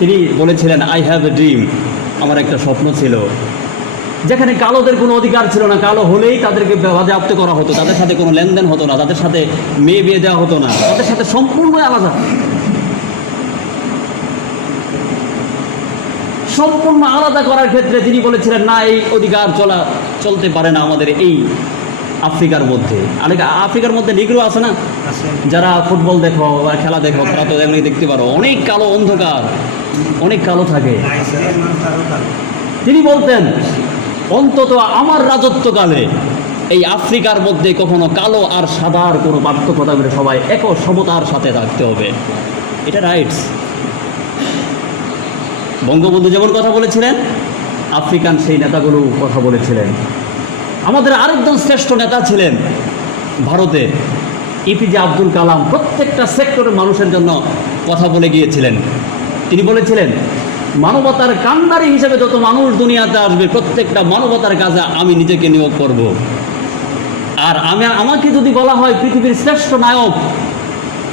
তিনি বলেছিলেন, I have a dream, আমার একটা স্বপ্ন ছিল যেখানে কালোদের কোনো অধিকার ছিল না, কালো হলেই তাদেরকে বাজেয়াপ্ত করা হতো, তাদের সাথে কোনো লেনদেন হতো না, তাদের সাথে মেয়ে বিয়ে দেওয়া হতো না, তাদের সাথে সম্পূর্ণ আলাদা, সম্পূর্ণ আলাদা করার ক্ষেত্রে তিনি বলেছিলেন, না, এই অধিকার চলতে পারে না আমাদের এই আফ্রিকার মধ্যে। আফ্রিকার মধ্যে নিগ্রো আছে না, যারা ফুটবল দেখো বা খেলা দেখো, তারা তো এমনি দেখতে পারো, অনেক কালো, অন্ধকার, অনেক কালো থাকে। তিনি বলতেন, অন্তত আমার রাজত্বকালে এই আফ্রিকার মধ্যে কখনো কালো আর সাদার কোনো পার্থক্য থাকবে না, সবাই এক সমতার সাথে থাকতে হবে, এটা রাইটস। বঙ্গবন্ধু যেমন কথা বলেছিলেন, আফ্রিকান সেই নেতাগুলো কথা বলেছিলেন। আমাদের আরেকজন শ্রেষ্ঠ নেতা ছিলেন ভারতে, এপিজে আব্দুল কালাম, প্রত্যেকটা সেক্টরের মানুষের জন্য কথা বলে গিয়েছিলেন। তিনি বলেছিলেন, মানবতার কান্ডারি হিসেবে যত মানুষ দুনিয়াতে আসবে, প্রত্যেকটা মানবতার কাজে আমি নিজেকে নিয়োগ করব। আর আমাকে যদি বলা হয় পৃথিবীর শ্রেষ্ঠ নায়ক,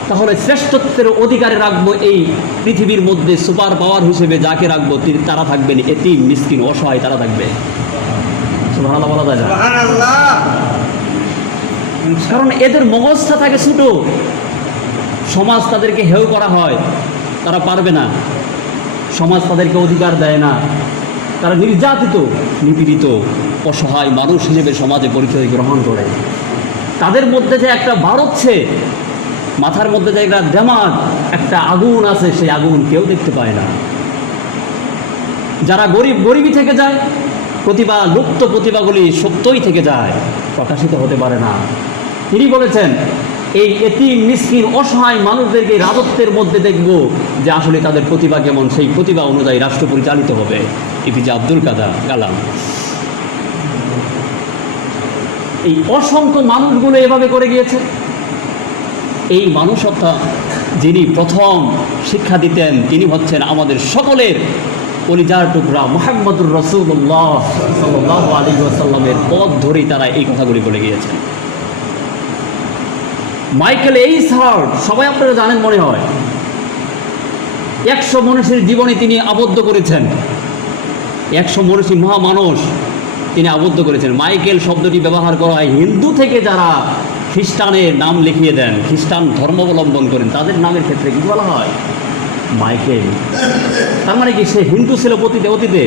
তাহলে শ্রেষ্ঠত্বের অধিকারে রাখবো এই পৃথিবীর মধ্যে সুপার পাওয়ার হিসেবে যাকে রাখবো তারা থাকবেন এতিম, মিসকিন, অসহায়, তারা থাকবে। সুবহানাল্লাহ বলা যায় না? কারণ এদের মগজটা থাকে ছোট, সমাজ তাদেরকে হেয় করা হয়, তারা পারবে না, সমাজ তাদেরকে অধিকার দেয় না, তারা নির্যাতিত, নিপীড়িত, অসহায় মানুষ হিসেবে সমাজে পরিচয় গ্রহণ করে। তাদের মধ্যে যে একটা বাড়ছে, মাথার মধ্যে যে একটা দেমাগ, একটা আগুন আছে, সেই আগুন কেউ দেখতে পায় না। যারা গরিবই থেকে যায়, প্রতিভা, লুপ্ত প্রতিভাগুলি সত্যই থেকে যায়, প্রকাশিত হতে পারে না। তিনি বলেছেন, এই এতিম, মিসকিন, অসহায় মানুষদেরকে রাজত্বের মধ্যে দেখব যে আসলে তাদের প্রতিভা কেমন, সেই প্রতিভা অনুযায়ী রাষ্ট্র পরিচালিত হবে। এপিজে আব্দুল কালাম এই অসংখ্য মানুষগুলো এভাবে করে গিয়েছে। এই মানুষত্ব যিনি প্রথম শিক্ষা দিতেন, তিনি হচ্ছেন আমাদের সকলের কলিজার টুকরা মুহাম্মদুর রাসূলুল্লাহ সাল্লাল্লাহু আলাইহি ওয়াসাল্লামের পথ ধরেই তারা এই কথাগুলি বলে গিয়েছেন। মাইকেল এইস হার্ট, সবাই আপনারা জানেন মনে হয়, 100 মনীষীর জীবনে তিনি আবদ্ধ করেছেন, 100 মনীষী মহামানস তিনি আবদ্ধ করেছেন। মাইকেল শব্দটি ব্যবহার করা হয় হিন্দু থেকে যারা খ্রিস্টানের নাম লিখিয়ে দেন, খ্রিস্টান ধর্মাবলম্বন করেন, তাদের নামের ক্ষেত্রে কি বলা হয়? মাইকেল। তার মানে কি, সে হিন্দু ছিল অতীতে,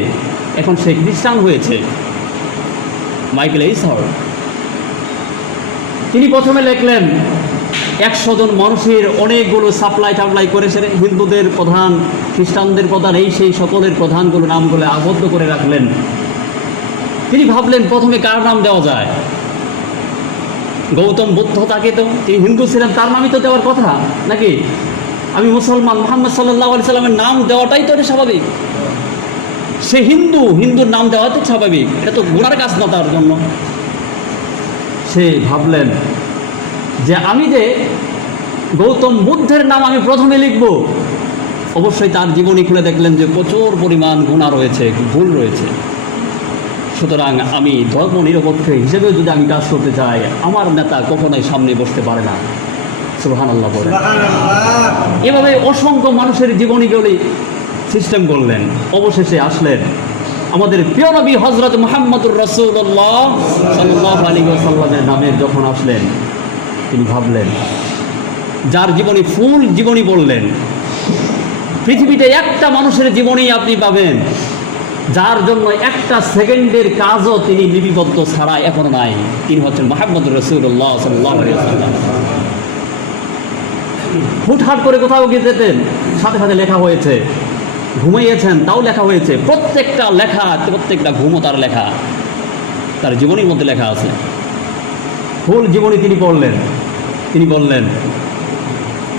এখন সে খ্রিস্টান হয়েছে। মাইকেল এইস হার্ট তিনি প্রথমে লিখলেন 100 জন মানুষের অনেকগুলো সাপ্লাই করেছেন, হিন্দুদের প্রধান, খ্রিস্টানদের প্রধান, এই সেই সকলের প্রধানগুলো নামগুলো আবদ্ধ করে রাখলেন। তিনি ভাবলেন প্রথমে কার নাম দেওয়া যায়। গৌতম বুদ্ধ, তাকে তো, তিনি হিন্দু ছিলেন, তার নামই তো দেওয়ার কথা নাকি? আমি মুসলমান, মুহাম্মদ সাল্লাল্লাহু আলাইহি সাল্লামের নাম দেওয়াটাই তো স্বাভাবিক। সে হিন্দুর নাম দেওয়াতে স্বাভাবিক, এটা তো গুনার কাজ না তার জন্য। সে ভাবলেন যে আমি যে গৌতম বুদ্ধের নাম আমি প্রথমে লিখব, অবশ্যই তার জীবনী খুলে দেখলেন যে প্রচুর পরিমাণ গুনাহ রয়েছে, ভুল রয়েছে। সুতরাং আমি ধর্ম নিরপেক্ষ হিসেবে যদি আমি কাজ করতে চাই, আমার নেতা কখনোই সামনে বসতে পারে না। সুবহানাল্লাহ বলে এভাবে অসংখ্য মানুষের জীবনীগুলি সিস্টেম করলেন। অবশেষে আসলেন আমাদের প্রিয় নবী হযরত মুহাম্মদুর রাসূলুল্লাহ সাল্লাল্লাহু আলাইহি ওয়াসাল্লামের নামের যখন আসলেন, তিনি ভাবলেন, যার জীবনী ফুল জীবনী বললেন, পৃথিবীতে একটা মানুষের জীবনী আপনি পাবেন যার জন্য একটা সেকেন্ডের কাজও তিনি লিপিবদ্ধ ছাড়া এখনো নাই, তিনি হচ্ছেন মুহাম্মদুর রাসূলুল্লাহ সাল্লাল্লাহু আলাইহি ওয়াসাল্লাম। হুটহাট করে কোথাও গিয়ে যেতেন, সাথে সাথে লেখা হয়েছে, ঘুমিয়েছেন তাও লেখা হয়েছে, প্রত্যেকটা লেখা, প্রত্যেকটা ঘুমও তার লেখা, তার জীবনীর মধ্যে লেখা আছে। ফুল জীবনী তিনি পড়লেন। তিনি বললেন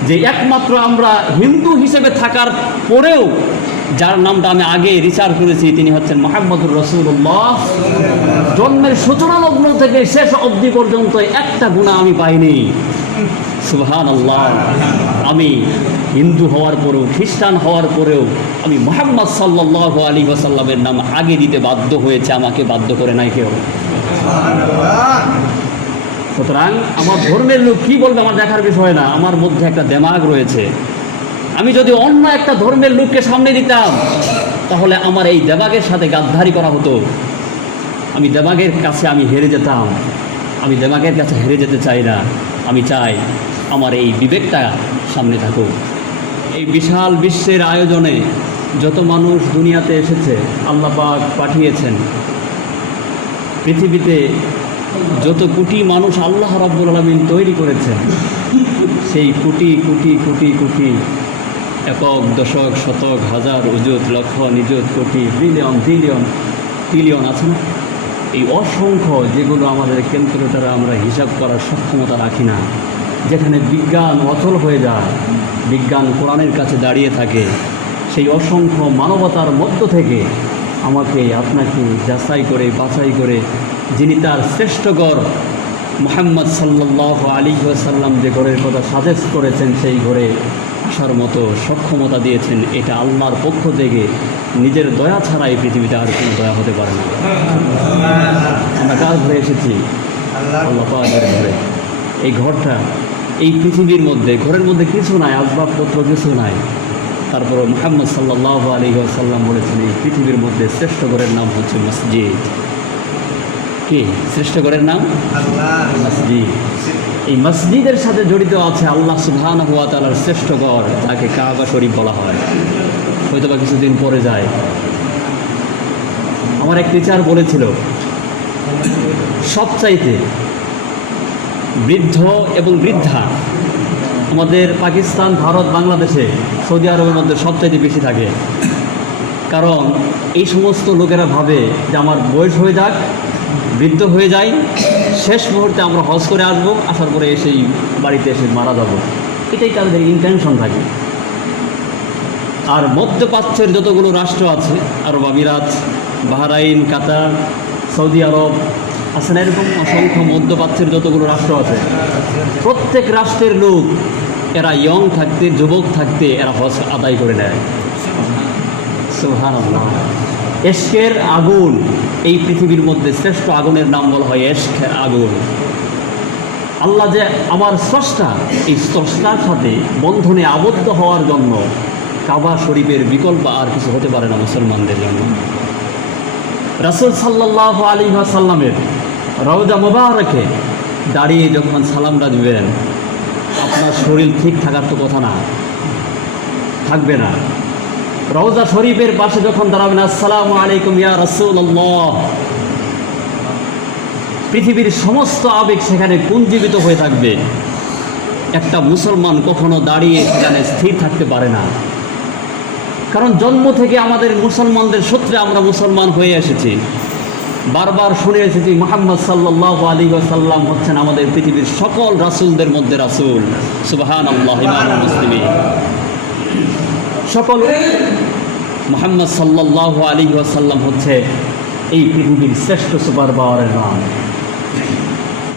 যে একমাত্র আমরা হিন্দু হিসেবে থাকার পরেও যার নামটা আমি আগে রিসার্চ করেছি, তিনি হচ্ছেন মুহাম্মদুর রাসূলুল্লাহ। জন্মের সূচনা লগ্ন থেকে শেষ অবধি পর্যন্ত একটা গুনাহ আমি পাইনি। সুবহানাল্লাহ, আমি হিন্দু হওয়ার পরেও, খ্রিস্টান হওয়ার পরেও আমি মুহাম্মদ সাল্লাল্লাহু আলাইহি ওয়াসাল্লামের নাম আগে দিতে বাধ্য হয়েছে, আমাকে বাধ্য করে নাই কেউ। সুতরাং আমার ধর্মের লোক কী বলবে আমার দেখার বিষয় না, আমার মধ্যে একটা দেমাগ রয়েছে, আমি যদি অন্য একটা ধর্মের লোককে সামনে দিতাম তাহলে আমার এই দেবাগের সাথে গাদ্দারি করা হতো। আমি দেবাগের কাছে আমি হেরে যেতাম। আমি দেবাগের কাছে হেরে যেতে চাই না। আমি চাই আমার এই বিবেকটা সামনে থাকুক। এই বিশাল বিশ্বের আয়োজনে যত মানুষ দুনিয়াতে এসেছে আল্লাহ পাক পাঠিয়েছেন, পৃথিবীতে যত কোটি মানুষ আল্লাহ রাব্বুল আলামিন তৈরি করেছেন, সেই কোটি কোটি কোটি কোটি একক, দশক, শতক, হাজার, অযুত, লক্ষ, নিযুত, কোটি, বিলিয়ন, বিলিয়ন, ট্রিলিয়ন আছে না? এই অসংখ্য যেগুলো আমাদের ক্যালকুলেটারে আমরা হিসাব করার সক্ষমতা রাখি না, যেখানে বিজ্ঞান অচল হয়ে যায়, বিজ্ঞান কোরআনের কাছে দাঁড়িয়ে থাকে, সেই অসংখ্য মানবতার মধ্য থেকে আমাকে আপনাকে যাচাই করে বাছাই করে যিনি তার শ্রেষ্ঠ গড় মুহাম্মদ সাল্লাল্লাহু আলাইহি ওয়াসাল্লাম যে ঘরের কথা সাজেস্ট করেছেন, সেই ঘরে আসার মতো সক্ষমতা দিয়েছেন। এটা আল্লাহর পক্ষ থেকে, নিজের দয়া ছাড়া এই পৃথিবীতে আর কোনো দয়া হতে পারে না। আমরা কার ঘরে এসেছি? আল্লাহ পাকের ঘরে। এই ঘরটা, এই পৃথিবীর মধ্যে, ঘরের মধ্যে কিছু নাই, আসবাবপত্র কিছু নাই, তারপর মুহাম্মদ সাল্লাল্লাহু আলাইহি ওয়াসাল্লাম বলেছেন এই পৃথিবীর মধ্যে শ্রেষ্ঠ ঘরের নাম হচ্ছে মসজিদ। কি শ্রেষ্ঠ ঘরের নাম? মসজিদ। এই মসজিদের সাথে জড়িত আছে আল্লাহ সুবহানাহু ওয়া তাআলার শ্রেষ্ঠ ঘর, যাকে কাবা শরীফ বলা হয়। হয়তো বা কিছুদিন পরে যায়। আমার এক টিচার বলেছিল, সবচাইতে বৃদ্ধ এবং বৃদ্ধা আমাদের পাকিস্তান, ভারত, বাংলাদেশে, সৌদি আরবের মধ্যে সবচাইতে বেশি থাকে। কারণ এই সমস্ত লোকেরা ভাবে যে আমার বয়স হয়ে যাক, বৃদ্ধ হয়ে যায়, শেষ মুহূর্তে আমরা হজ করে আসবো, আসার পরে এসেই বাড়িতে এসে মারা যাব, এটাই তাদের ইন্টেনশন থাকে। আর মধ্যপ্রাচ্যের যতগুলো রাষ্ট্র আছে, আরব আমিরাত, বাহরাইন, কাতার, সৌদি আরব আছে না, এরকম অসংখ্য মধ্যপ্রাচ্যের যতগুলো রাষ্ট্র আছে, প্রত্যেক রাষ্ট্রের লোক এরা ইয়ং থাকতে, যুবক থাকতে এরা হজ আদায় করে নেয়। সুবহানাল্লাহ। এশকের আগুন, এই পৃথিবীর মধ্যে শ্রেষ্ঠ আগুনের নাম বলা হয় এশকের আগুন। আল্লাহ যে আমার স্রষ্টা, এই স্রষ্টার সাথে বন্ধনে আবদ্ধ হওয়ার জন্য কাবা শরীফের বিকল্প আর কিছু হতে পারে না মুসলমানদের জন্য। রাসূল সাল্লাল্লাহু আলাইহি ওয়াসাল্লামের রওজা মুবারকে দাঁড়িয়ে যখন সালামটা দিবেন, আপনার শরীর ঠিক থাকার তো কথা না, থাকবে না। রওজা শরীফের পাশে যখন দাঁড়াবেন, আসসালামু আলাইকুম ইয়া রাসূলুল্লাহ, পৃথিবীর সমস্ত আবেগ সেখানে পুঞ্জীবিত হয়ে থাকবে। একটা মুসলমান কখনো দাঁড়িয়ে সেখানে স্থির থাকতে পারে না, কারণ জন্ম থেকে আমাদের মুসলমানদের সূত্রে আমরা মুসলমান হয়ে এসেছি। বারবার শুনে এসেছি মুহাম্মদ সাল্লাল্লাহু আলাইহি ওয়াসাল্লাম হচ্ছেন আমাদের পৃথিবীর সকল রাসূলদের মধ্যে রাসূল। সুবহানাল্লাহ। ইমামুল মুসলিমিন। সকল মুহাম্মদ সাল্লাল্লাহু আলাইহি ওয়াসাল্লাম হচ্ছে এই পৃথিবীর শ্রেষ্ঠ সুপার পাওয়ারের নাম।